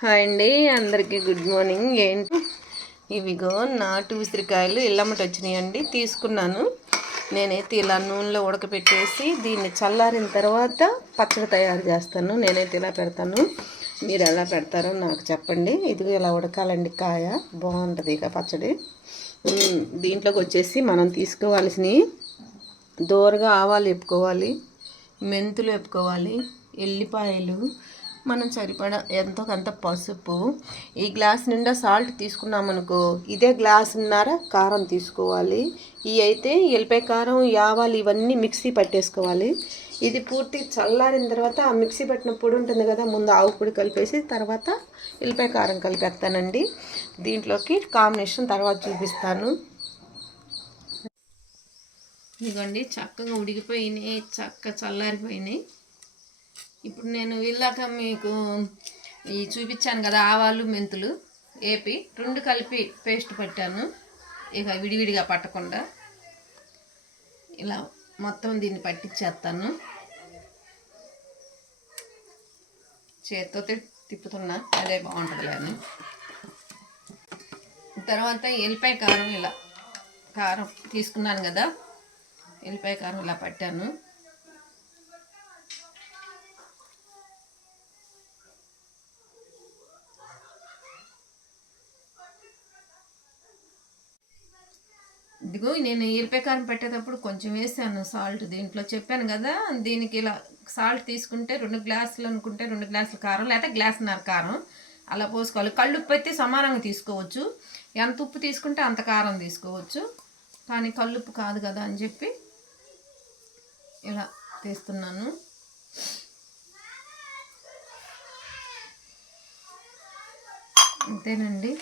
Hi అండి, అందరికీ good morning. ఏంటి ఇవిగో నాటు ఉసిరికాయలు ఇళ్ళమ్మటి వచ్చినాయండి, తీసుకున్నాను. నేనైతే ఇలా నూనెలో ఉడకపెట్టేసి దీన్ని చల్లారిన తర్వాత పచ్చడి తయారు చేస్తాను. నేనైతే ఇలా పెడతాను, మీరు ఎలా పెడతారో నాకు చెప్పండి. ఇదిగో ఇలా ఉడకాలండి, కాయ బాగుంటుంది ఇక పచ్చడి. దీంట్లోకి వచ్చేసి మనం తీసుకోవాల్సినవి దోరగా ఆవాలు వేపుకోవాలి, మెంతులు వేపుకోవాలి, ఎల్లిపాయలు, మనం సరిపడా ఎంతో కొంత పసుపు, ఈ గ్లాస్ నిండా సాల్ట్ తీసుకున్నామనుకో ఇదే గ్లాసున్నర కారం తీసుకోవాలి. ఇవి అయితే ఎల్లిపాయ కారం, ఆవాలు ఇవన్నీ మిక్సీ పట్టేసుకోవాలి. ఇది పూర్తి చల్లారిన తర్వాత ఆ మిక్సీ పట్టిన పొడి ఉంటుంది కదా, ముందు ఆవు పొడి కలిపేసి తర్వాత ఎల్లిపాయ కారం కలిపేస్తానండి. దీంట్లోకి కాంబినేషన్ తర్వాత చూపిస్తాను. ఇదిగోండి, చక్కగా ఉడికిపోయినాయి, చల్లారిపోయినాయి. ఇప్పుడు నేను వీళ్ళాక మీకు ఈ చూపించాను కదా, ఆవాలు మెంతులు ఏపి రెండు కలిపి పేస్ట్ పట్టాను. ఇక విడివిడిగా పట్టకుండా ఇలా మొత్తం దీన్ని పట్టించేస్తాను. చేతితో తిప్పుతున్నా, అదే బాగుంటుంది అని. తర్వాత ఎల్లిపాయ కారం, ఇలా కారం తీసుకున్నాను కదా, ఎల్లిపాయ కారం ఇలా పట్టాను. ఇదిగో నేను ఎల్లిపాయ కారం పెట్టేటప్పుడు కొంచెం వేసాను సాల్ట్. దీంట్లో చెప్పాను కదా, దీనికి ఇలా సాల్ట్ తీసుకుంటే 2 గ్లాసులు అనుకుంటే 2 గ్లాసుల కారం, లేకపోతే గ్లాసున్నర కారం అలా పోసుకోవాలి. కళ్ళుప్పు అయితే సమానంగా తీసుకోవచ్చు, ఎంత ఉప్పు తీసుకుంటే అంత కారం తీసుకోవచ్చు. కానీ కళ్ళుప్పు కాదు కదా అని చెప్పి ఇలా తీస్తున్నాను. అంతేనండి,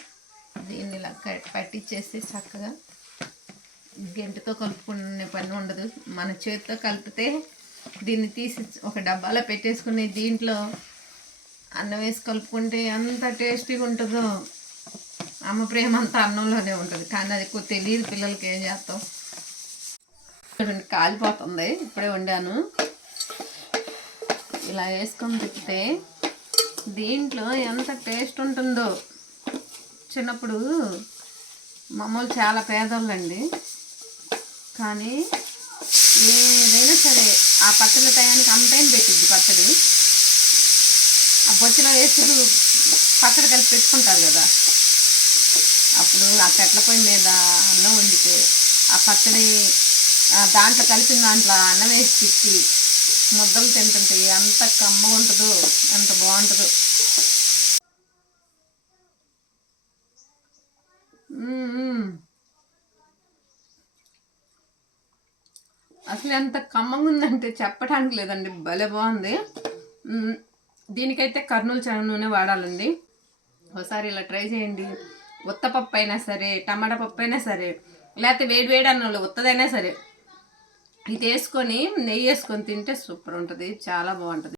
దీన్ని ఇలా పట్టించేసి చక్కగా గంటతో కలుపుకునే పని ఉండదు. మన చేతితో కలిపితే దీన్ని తీసి ఒక డబ్బాలో పెట్టేసుకుని దీంట్లో అన్నం వేసి కలుపుకుంటే ఎంత టేస్టీగా ఉంటుందో. అమ్మ ప్రేమ అంతా అన్నంలోనే ఉంటుంది, కానీ అది ఎక్కువ తెలియదు పిల్లలకి. ఏం చేస్తాం, కాలిపోతుంది. ఇప్పుడే వండాను. ఇలా వేసుకొని తిప్పితే దీంట్లో ఎంత టేస్ట్ ఉంటుందో. చిన్నప్పుడు మామూలు చాలా పేదోళ్ళండి, కానీ ఏదైనా సరే ఆ పచ్చళ్ళ టయానికి అంతైనా పెట్టిద్ది పచ్చడి. ఆ బొచ్చలో వేసి పచ్చడి కలిపి పెట్టుకుంటారు కదా, అప్పుడు ఆ చెట్ల పొయ్యి మీద అన్నం వండితే ఆ పచ్చడి దాంట్లో కలిపిన దాంట్లో అన్నం వేసి తిప్పి ముద్దలు తింటుంటే ఎంత కమ్మగా ఉంటుందో, ఎంత బాగుంటుందో. అసలు ఎంత కమ్మగా ఉందంటే చెప్పడానికి లేదండి, భలే బాగుంది. దీనికైతే కర్నూలు శనగ నూనె వాడాలండి. ఒకసారి ఇలా ట్రై చేయండి. ఉత్తపప్పు అయినా సరే, టమాటా పప్పు అయినా సరే, లేకపోతే వేడి అన్నంలో ఉత్తదైనా సరే, ఇది వేసుకొని నెయ్యి వేసుకొని తింటే సూపర్ ఉంటుంది, చాలా బాగుంటుంది.